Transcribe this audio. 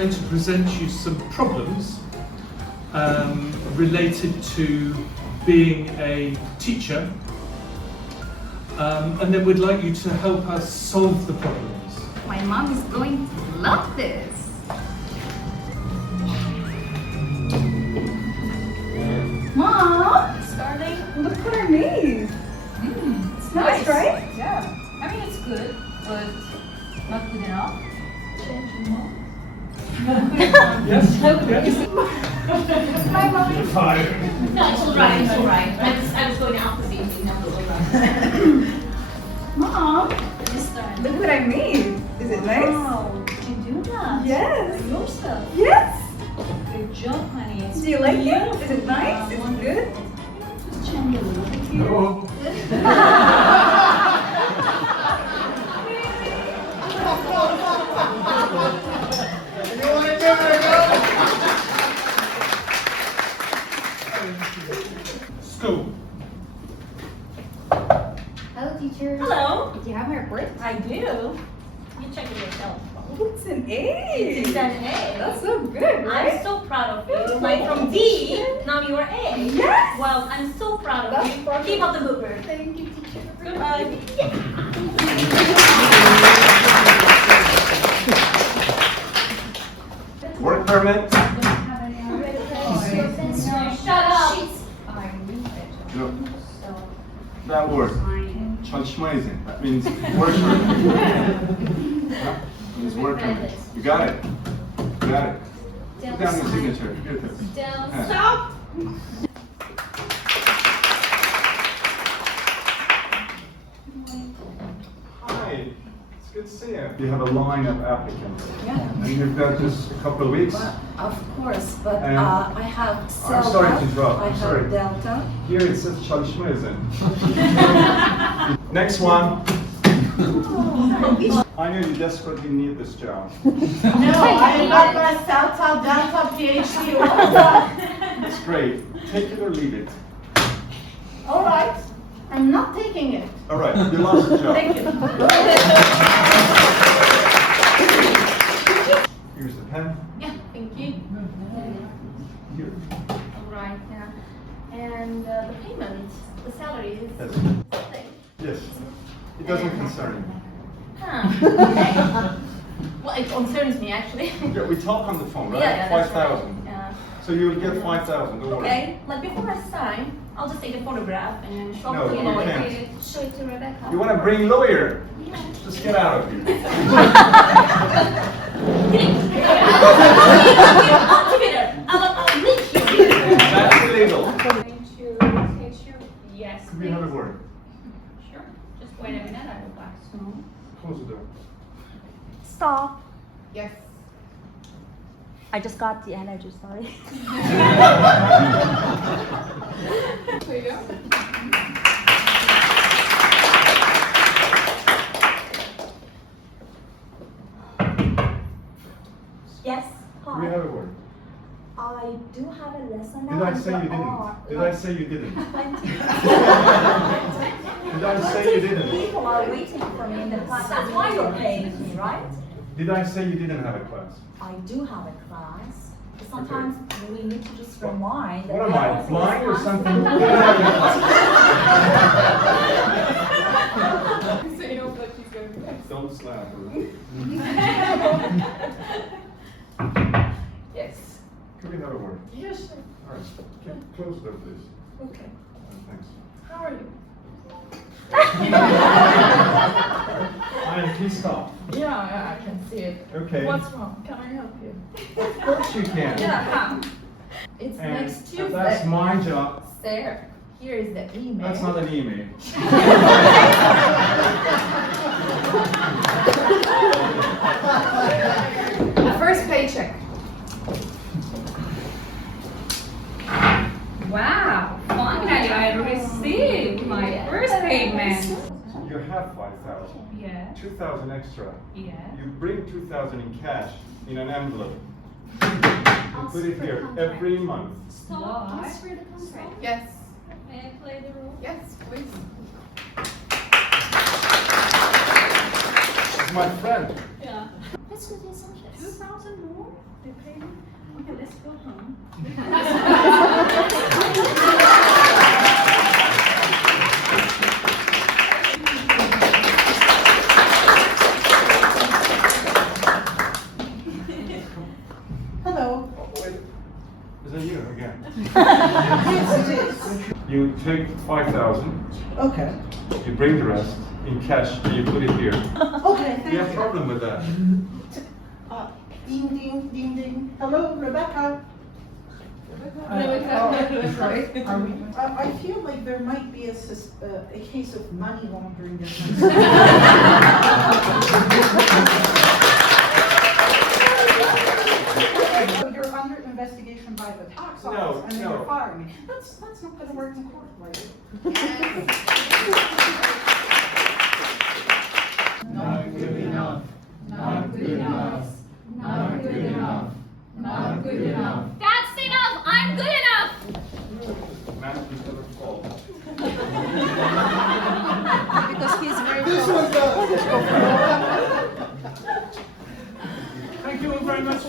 going to present you some problems related to being a teacher, and then we'd like you to help us solve the problems. My mom is going to love this. Mom! Starting. Look what I made. It's nice, right? Yeah. I mean, it's good, but not good enough. Change more. Yes? My mom. Fine. No, it's alright, it's alright. I was going out this evening, that was alright. Mom, This time. look what I made. Is it nice? Wow, did you do that? Yes. By yourself. Yes. Good job, honey. It's Do you like it? beautiful. Is it nice? Is it good? Just change a little bit here. Oh. School. Hello, teacher. Hello. Did you have my report? I do. You check it yourself. Oh, it's an A. It's an A. That's so good, right? I'm so proud of you. Like from D, now you're A. Yes. Well, I'm so proud of That's you. perfect. Keep up the good work. Thank you, teacher. Goodbye. Work permit? Shut up. No. That word. Çalışmayızın. That means work permit. Huh? Means work permit. You got it. You got it. Put down your signature. Good. Down. Yeah. Stop. Hi. It's good to see you. You have a line of applicants. Yeah, And you've got just a couple of weeks. well, of course, but And- I have I'm sorry to Delta, interrupt, I I'm have sorry. Delta. Here it says çalışmayızın. Next one. I know you desperately need this job. No, I love my Delta, Delta, PhD, all that. It's great. Take it or leave it. All right, I'm not taking it. All right, you lost the job. Thank you. Here's the pen. Yeah, thank you. Here. All right, yeah. And the payment, the salary is Yes. something. Yes. It doesn't concern you. Huh. Okay. Well, it concerns me actually. Yeah, we talk on the phone, right? Yeah, that's 5,000. right. Yeah. So you'll get 5,000, don't worry. Okay, like before I sign, I'll just take a photograph and show No, to you lawyer. can't. Show it to Rebecca. You want to bring lawyer? Just get out of here. I'll link you. That's illegal. Yes. Could we have a word? Sure. Just wait a minute, I will back. Close the door. Stop. Yes. I just got the energy, sorry. There you go. Yes, Could we hi. have a word? I do have a lesson Did now. I say you but, didn't? Did I say you didn't? like, Did I say you didn't? people are waiting for me in the class. That's why you're paying me, right? Did I say you didn't have a class? I do have a class. But sometimes we need to just remind that What am there I, is a blind or class. something? You didn't have a class. So you know that she's going to be next. Don't slap her. Yes. Could we have a word? Yes, sure. All right. Close the door, please. Okay. Thanks. How are you? Ian, please stop. Yeah, I can see it. Okay. What's wrong? Can I help you? Of course you can. Yeah, how? It's And next Tuesday. that's my job. There. Here is the email. That's not an email. The first paycheck. Wow, finally I received my first payment. You have 5,000. Yeah, 2,000 extra. yeah. You bring 2,000 in cash in an envelope. You put it here every month. Why? Yes. May I play the role? Yes, please. It's my friend. Yeah. That's to do some shifts. 2,000 more? They pay me? Okay, let's go home. Hello. Wait, is that you again? Yes, it is. You take 5,000, Okay. you bring the rest in cash, and you put it here. Okay, Do you have a thank you. problem with that? Ding, ding, ding, ding. Hello, Rebecca. I feel like there might be a case of money laundering that So you're under investigation by the tax No, office and then no. you're firing me. That's not gonna work in court, lady. Not good enough. Not good enough. Not good enough. Not good enough. That's enough! I'm good enough! Manager's never fault. Because he's very. Thank you all very much